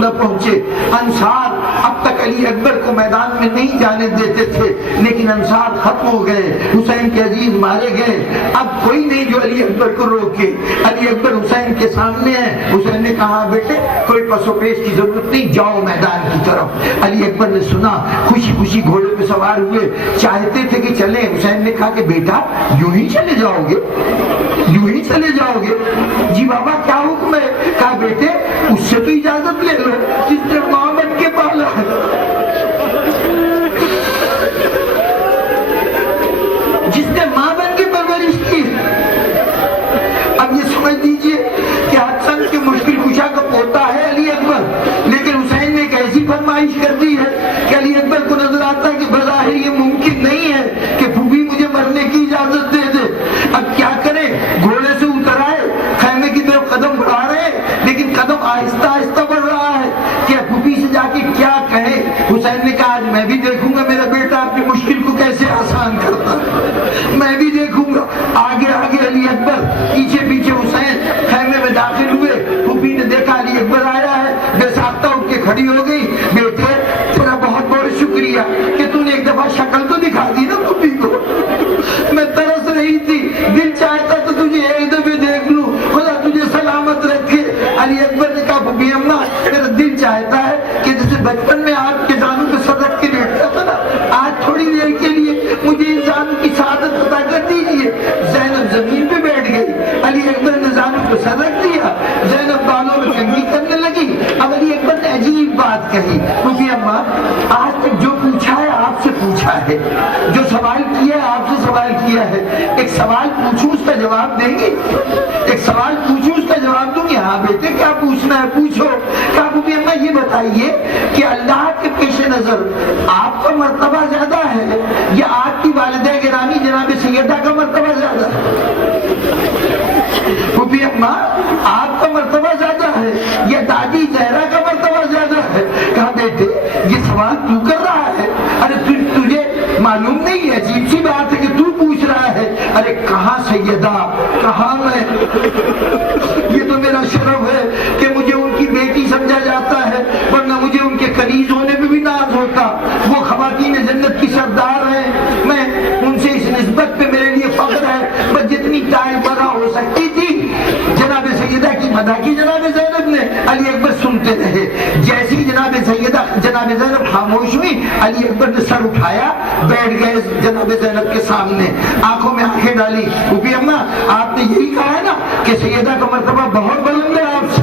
نہ پہنچے. انصار اب تک علی اکبر کو میدان میں نہیں جانے دیتے تھے، لیکن انصار ختم ہو گئے، حسین کے عزیز مارے گئے. اب کوئی نہیں جو علی اکبر کو روکے. علی اکبر حسین کے سامنے ہے. حسین نے کہا بیٹے کوئی پس و پیش کی ضرورت نہیں، جاؤ میدان کی طرف. علی اکبر نے سنا، خوشی خوشی گھوڑے پہ سوار ہوئے، چاہتے تھے کہ چلیں. حسین نے کہا کہ بیٹا یوں ہی چلے جاؤ گے، یوں ہی چلے جاؤ گے؟ جی بابا کیا حکم ہے؟ کہا بیٹے اس سے تو اجازت لے لو جس نے ماں بن کے پالا ہے، جس نے ماں بن کے پرورش کی. اب یہ سمجھ لیجیے کہ حسن کے مشکل کشا کا پوتا ہے علی اکبر، لیکن حسین نے ایک ایسی فرمائش کر دی ہے کہ علی اکبر کو نظر آتا ہے کہ بظاہر یہ ممکن نہیں ہے کہ پھوپھی مجھے مرنے کی اجازت دے دے. اب کیا کرے؟ گھوڑے سے اتر آئے، خیمے کی طرف قدم بڑھا رہے، لیکن قدم آہستہ آہستہ بڑھ رہا ہے کہ پھوپھی سے جا کے کیا کہے. حسین نے کہا آج میں بھی دیکھوں گا میرا بیٹا اپنی مشکل کو کیسے آسان کرتا ہے، میں بھی دیکھوں گا. آگے آگے علی اکبر، پیچھے پیچھے حسین. خیمے میں داخل ہوئے، پھوپھی نے دیکھا علی اکبر آیا ہے، بے ساختہ اٹھ کے کھڑی ہو گئی. بیٹے تیرا بہت بہت شکریہ کہ تو نے ایک دفعہ شکل تو دکھا دی نا پھوپھی کو. میں ترس رہی تھی، دل چاہتا تو تجھے ایک دفعہ دیکھ لوں، خدا تجھے سلامت رکھے. علی اکبر نے کہا پھوپھی اماں میرا دل چاہتا ہے کہ جیسے بچپن میں آپ کے زانوں پہ سر رکھ کے لیٹتا تھا نا، آج تھوڑی دیر کے لیے مجھے ان زانوں کی سعادت عطا کر دیجیے. زینب زمین پہ بیٹھ گئی، علی اکبر نے زانوں پہ سر رکھ دیا، زینب بالوں میں کنگھی کرنے لگی. اب علی اکبر نے عجیب بات کہی، پھوپھی اماں آج تک جو پوچھا ہے آپ سے پوچھا ہے، جو سوال کیا ہے آپ سے سوال کیا ہے، ایک سوال پوچھوں اس کا جواب دیں گے؟ ایک سوال پوچھوں اس کا جواب دوں گی؟ ہاں بیٹے کیا پوچھنا ہے پوچھو. کہا پھوپھی اماں یہ بتائیے کہ اللہ کے پیش نظر آپ کا مرتبہ زیادہ ہے یا آپ کی والدہ گرامی جناب سیدہ کا مرتبہ زیادہ ہے؟ پھوپھی اماں آپ کا مرتبہ زیادہ ہے یا دادی زہرا کا مرتبہ زیادہ ہے؟ کہا بیٹے یہ سوال تو کر رہا ہے، ارے تجھے معلوم نہیں ہے، عجیب سی بات ہے کہ تو پوچھ رہا ہے. ارے کہاں سیدہ کہاں میں، یہ تو میرا شرف ہے کہ مجھے ان کی بیٹی سمجھا جاتا ہے، ورنہ مجھے ان کے قریب ہونے میں بھی ناز ہوتا. وہ خواتین جنت کی سردار ہیں، میں ان سے اس نسبت پہ میرے لیے فخر ہے. بس جتنی ٹائم بنا ہو سکتی تھی جناب سیدہ کی مدح کی جناب زینب نے. علی اکبر سنتے رہے. جیسی جناب سیدہ جناب زینب خاموش ہوئی، علی اکبر نے سر اٹھایا، بیٹھ گئے جناب زینب کے سامنے، آنکھوں میں آنکھیں ڈالی. پھوپھی اماں آپ نے یہی کہا ہے نا کہ سیدہ کا مرتبہ بہت بلند ہے آپ سے،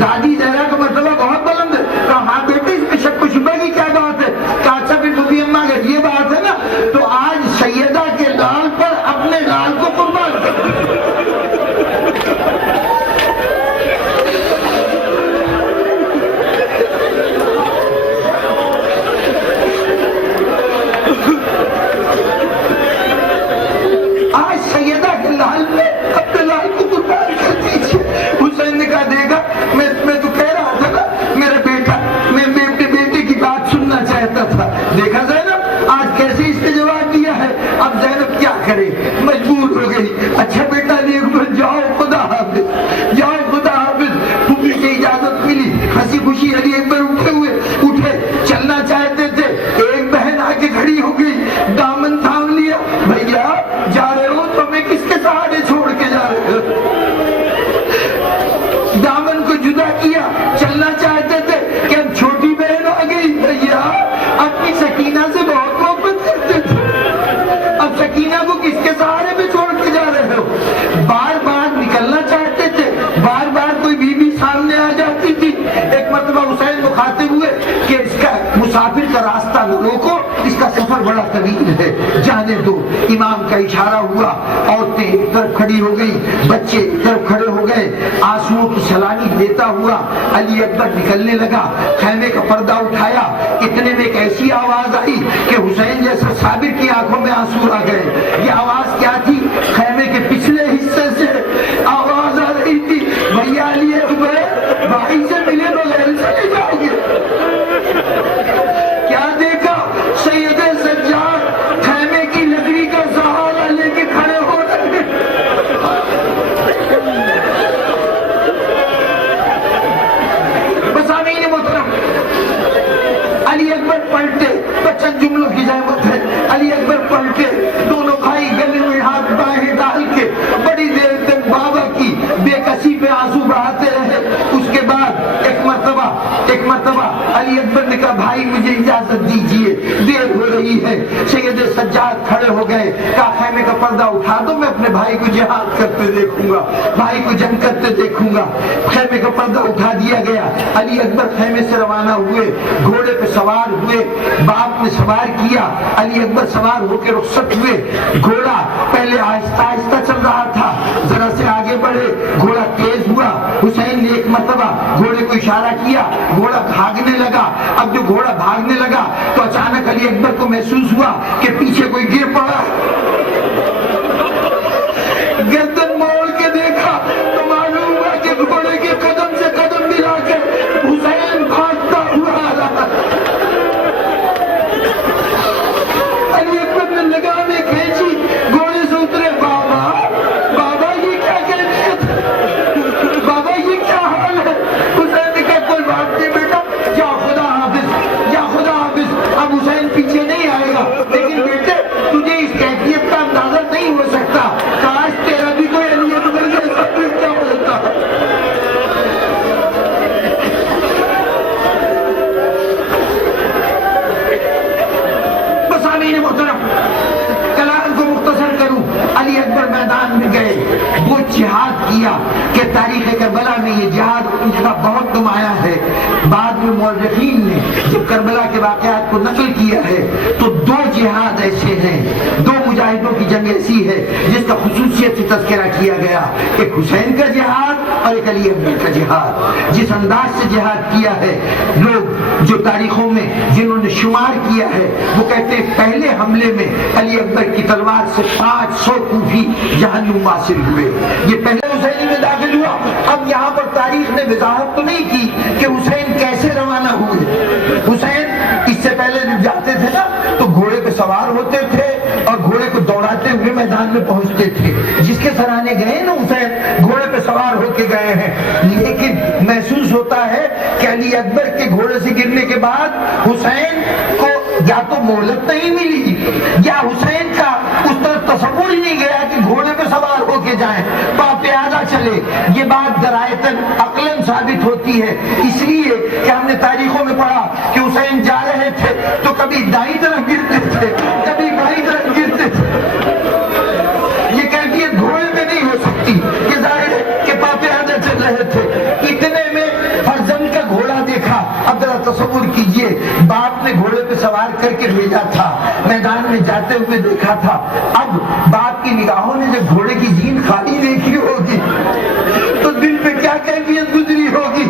دادی زہرا کا مرتبہ بہت بلند ہے؟ کہا ہاں بیٹے اس میں شک و شبہ کی کیا بات ہے؟ کہا اچھا پھر پھوپھی اماں اگر یہ بات ہے نا تو آج سیدہ کے لال پر اپنے لال کو قربان کر. آج سیدہ کے لال پہ اپنے لال کو قربان کر دیجیے. حسین نے کہا دیکھا میں تو کہہ رہا تھا نا میرا بیٹا، میں اپنے بیٹے کی بات سننا چاہتا تھا. دیکھا زینب آج کیسے اس نے جواب دیا ہے. اب زینب کیا کرے، مجبور ہو گئی. اچھا بیٹا علی اکبر جاؤ خدا حافظ، جاؤ خدا حافظ. پھوپھی سے اجازت ملی، ہنسی خوشی علی اکبر اٹھے چلنا چاہتے تھے. ایک بہن آ کے کھڑی ہو گئی، دامن تھام لیا. بھیا جا رہے ہو تو ہمیں کس کے سہارے چھوڑ کے جا رہے ہو؟ دامن کو جدا کیا. چلنا چاہتے تھے کہ اب چھوٹی بہن آ گئی. بھیا اپنی سکینہ سے بہت محبت کرتے تھے، اب سکینہ کو کس کے سہارے پہ چھوڑ کے جا رہے ہو؟ بار بار نکلنا چاہتے تھے، بار بار کوئی بیوی سامنے آ جاتی تھی. ایک مرتبہ حسین کو کھاتے ہوئے کہ اس کا مسافر کا راستہ نہ روکو، اس کا سفر بڑا طویل ہے، جانے دو. امام کا اشارہ ہوا، عورتیں ایک طرف کھڑی ہو گئی، بچے ایک طرف کھڑے ہو گئے. آنسوؤں کی سلانی دیتا ہوا علی اکبر نکلنے لگا. خیمے کا پردہ اٹھایا، اتنے میں ایک ایسی آواز آئی کہ حسین جیسے صابر کی آنکھوں میں آنسو آ گئے. یہ آواز کیا تھی؟ خیمے کے پچھلے حصے سے آواز آ رہی تھی، بھیا علی اکبر بھائی سے ملے بغیر چلے جاؤ گے؟ کیا دیکھا؟ سید سجاد خیمے کی لکڑی کا سہارا لے کے کھڑے ہو رہے. بس اب سامعین محترم، علی اکبر پلٹے، چند جملوں کی زحمت ہے، علی اکبر پلٹے، دونوں بھائی گلے میں ہاتھ بائیں ڈال کے بڑی دیر تک بابا کی بے کسی پہ آنسو بہاتے رہے۔ اس کے بعد ایک مرتبہ علی اکبر نے کہا بھائی مجھے اجازت دیجیے، دیر ہو رہی ہے۔ سید سجاد کھڑے ہو گئے، کہا خیمے کا پردہ اٹھا دو، میں اپنے بھائی کو جہاد کرتے دیکھوں گا، بھائی کو جنگ کرتے دیکھوں گا۔ خیمے کا پردہ اٹھا دیا گیا، علی اکبر خیمے سے روانہ ہوئے، گھوڑے پہ سوار ہوئے، باپ نے سوار کیا، علی اکبر سوار ہو کے رخصت ہوئے۔ گھوڑا پہلے آہستہ آہستہ چل رہا تھا، ذرا سے آگے بڑھے، گھوڑا تیز ہوا۔ حسین نے ایک مرتبہ گھوڑے کو اشارہ کیا، گھوڑا بھاگنے لگا۔ اب جو گھوڑا بھاگنے لگا تو اچانک علی اکبر کو محسوس ہوا کہ پیچھے کوئی گر پڑا۔ گردن موڑ کے دیکھا تو معلوم ہوا کہ گھوڑے کے قدم سے قدم ملا کر حسین بھاگتا ہوا آ رہا۔ علی اکبر نے لگامیں کھینچی، گھوڑے سے اترے۔ بابا یہ کیا کیفیت ہے؟ بابا یہ کیا حال ہے؟ حسین نے کہا کوئی بات نہیں بیٹا، یا خدا حافظ، یا خدا حافظ۔ اب حسین پیچھے نہیں آئے گا، لیکن بیٹے تجھے اس کیفیت کا اندازہ نہیں ہو سکتا، کاش تیرا بھی کوئی علی اکبر جیسا بیٹا ہوتا۔ بس آمین محترم، کلام کو مختصر کروں، علی اکبر میدان میں گئے، وہ جہاد کیا کہ تاریخ کربلا میں یہ جہاد ان کا بہت نمایاں ہے۔ بعد میں مورخین نے جب کربلا کے واقعات کو نقل کیا ہے تو دو جہاد ایسے ہیں، دو مجاہدوں کی جنگ ایسی ہے جس کا خصوصیت سے تذکرہ کیا گیا، ایک حسین کا جہاد اور ایک علی اکبر کا جہاد۔ جس انداز سے جہاد کیا ہے، لوگ جو تاریخوں میں جنہوں نے شمار کیا ہے وہ کہتے ہیں پہلے حملے میں علی اکبر کی تلوار سے 500 کوفی جہنم واصل ہوئے۔ یہ پہلے حسینی میں داخل ہوا۔ اب یہاں پر تاریخ نے وضاحت تو نہیں کی کہ حسین کیسے روانہ ہوئے۔ حسین اس سے پہلے جب جاتے تھے نا تو گھوڑے پہ سوار ہوتے تھے اور گھوڑے کو دوڑاتے ہوئے میدان میں پہنچتے تھے۔ جس کے سرانے گئے نا حسین گھوڑے پہ سوار ہو کے گئے ہیں، لیکن محسوس ہوتا ہے کہ علی اکبر کے گھوڑے سے گرنے کے بعد حسین کو یا تو مہلت نہیں ملی یا حسین کا اس طرح تصور ہی نہیں گیا کہ گھوڑے پہ سوار ہو کے جائیں، پیادہ چلے۔ یہ بات درایتاً عقلاً ثابت ہوتی ہے، اس لیے کہ ہم نے تاریخوں میں پڑھا کہ حسین جا رہے تھے تو کبھی دائیں طرف گرتے تھے، کبھی بائیں طرف گرتے تھے۔ یہ کیفیت گھوڑے پہ نہیں ہو سکتی، یہ ظاہر ہے کہ پیادہ چل رہے تھے۔ اتنے میں فرزند کا گھوڑا دیکھا۔ اب ذرا تصور کیجئے، باپ نے گھوڑے پہ سوار کر کے بھیجا تھا، میدان میں جاتے ہوئے دیکھا تھا۔ اب باپ کی نگاہوں نے جب گھوڑے کی زین خالی دیکھی ہوگی تو دل پہ کیا کیفیت گزری ہوگی۔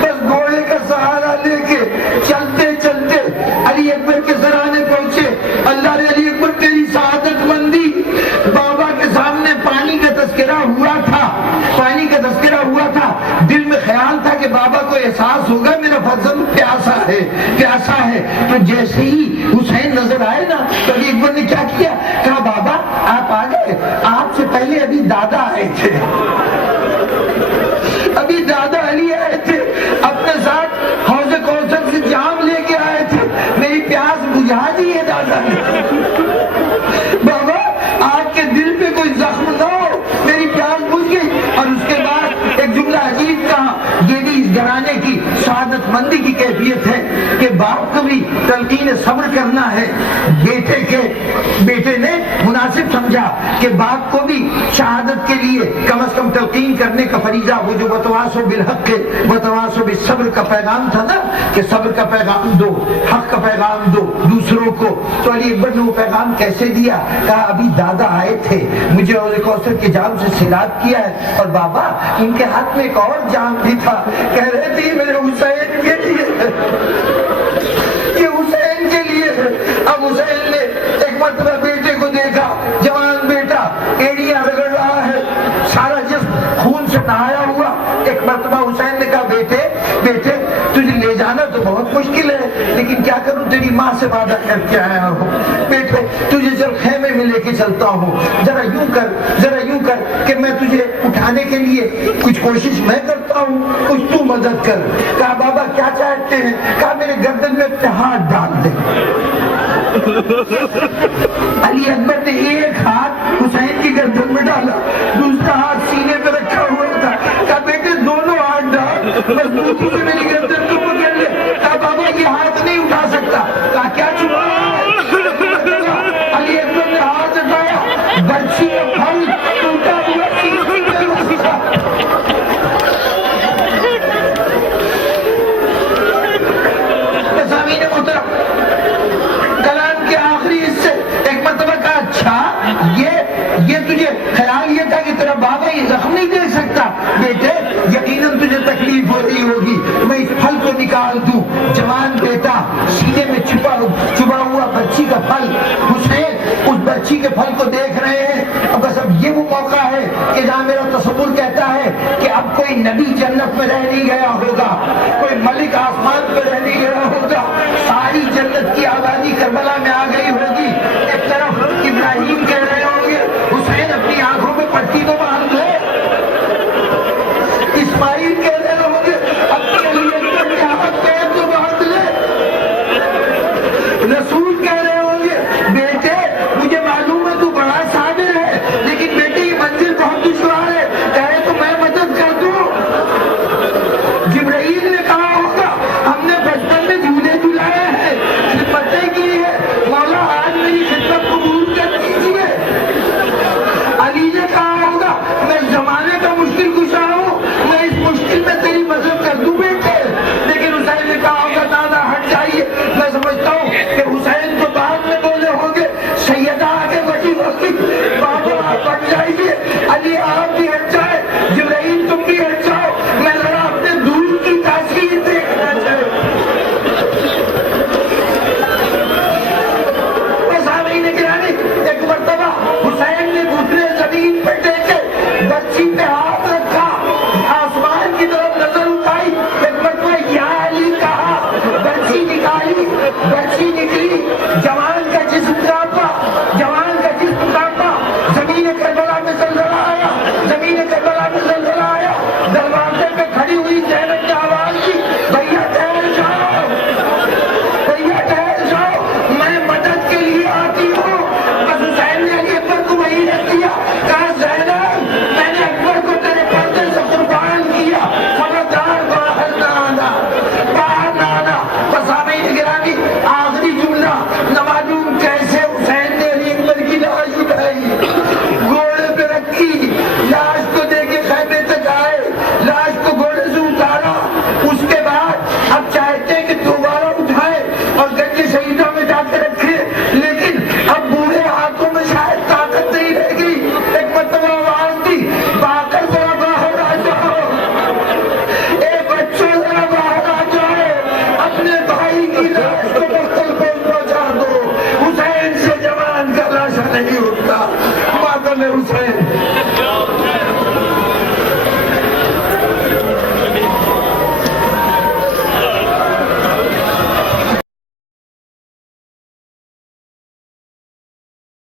بس گھوڑے کا سہارا لے کے چلتے چلتے علی اکبر کے سرانے پہنچے۔ اللہ نے علی اکبر تیری سعادت مندی۔ بابا کے سامنے پانی کا تذکرہ ہوا تھا، پانی کا تذکرہ ہوا تھا۔ دل میں خیال تھا کہ بابا کو احساس ہوگا میرا فرزند پیاسا ہے، پیاسا ہے۔ تو جیسے ہی حسین نظر آئے نا تو علی اکبر نے کیا کیا، کہا بابا آپ آ گئے، آپ سے پہلے ابھی دادا آئے تھے، ابھی دادا علی آئے تھے، اپنے ساتھ حوض کوثر سے جام لے کے آئے تھے، میری پیاس بجھا دی ہے دادا نے۔ بابا آپ کے دل پہ کوئی زخم نہ ہو، میری پیاس بجھ گئی۔ اور اس کے بعد ایک جملہ عجیب کہا، یہ بھی اس گھرانے کی سعادت مندی کی کیفیت ہے کہ باپ کو بھی تلقین صبر کرنا ہے۔ بیٹے نے مناسب سمجھا کہ باپ کو بھی شہادت کے لیے کم از کم تلقین کرنے کا فریضہ، وہ جو وتواصوا بالحق وتواصوا بالصبر کا پیغام تھا نا کہ صبر کا پیغام دو، حق کا پیغام دو دوسروں کو۔ تو علی اکبر نے وہ پیغام کیسے دیا، کہا ابھی دادا آئے تھے، مجھے حوض کوثر کے جام سے سیراب کیا ہے، اور بابا ان کے ہاتھ میں ایک اور جام بھی تھا، کہہ رہے تھے میرے حسین کے لیے، یہ حسین کے لیے۔ اب حسین نے ایک مرتبہ بیٹے کو دیکھا، جوان بیٹا ایڑیاں رگڑ رہا ہے، سارا جسم خون سے نہایا ہوا۔ ایک مرتبہ حسین نے کہا بیٹے تجھے لے جانا تو بہت مشکل ہے، لیکن کیا کروں، تیری ماں سے وعدہ کر کے آیا ہوں بیٹے تجھے چل خیمے میں لے کے چلتا ہوں، ذرا یوں کر کہ میں تجھے اٹھانے کے لیے کچھ کوشش میں کرتا ہوں، کچھ تو مدد کر۔ کہا بابا کیا چاہتے ہیں؟ کہا میرے گردن میں اپنے ہاتھ ڈال دے۔ علی اکبر نے ایک ہاتھ حسین کی گردن میں ڈالا، دوسرا ہاتھ سینے پہ رکھا ہوا تھا۔ کہا بیٹے دونوں ہاتھ ڈال، مضبوطی سے میری گردن کو پکڑ لے۔ کہا بابا یہ ہاتھ نہیں اٹھا سکتا۔ کہا کیا چھپا ہے؟ علی اکبر نے ہاتھ اٹھایا، برچھی کا پھل ٹوٹا ہوا سینے پہ رکھا۔ سامعین محترم، کلام کے آخری حصے ایک مرتبہ کہا اچھا یہ تجھے خیال یہ تھا کہ تیرا بابا یہ زخم نہیں دیکھ سکتا؟ بیٹے یقیناً تجھے تکلیف ہو رہی ہوگی، میں اس پھل کو نکال دوں۔ جوان بیٹا سینے میں چھپا ہوا برچھی کا پھل، حسین اس برچھی کے پھل کو دیکھ رہے ہیں۔ اب بس اب یہ وہ موقع ہے کہ جہاں میرا تصور کہتا ہے کہ اب کوئی نبی جنت میں رہ نہیں گیا ہوگا، کوئی ملک آسمان پہ رہ نہیں گیا ہوگا، ساری جنت کی آبادی کربلا میں آ گئی ہوگی۔ ایک طرف ابراہیم کہہ رہے ہوں گے حسین اپنی آنکھوں میں پٹی تو باندھ لے، اسماعیل کہہ رہے ہوں گے اپنے لیے ہاتھ پیر تو باندھ لے، رسول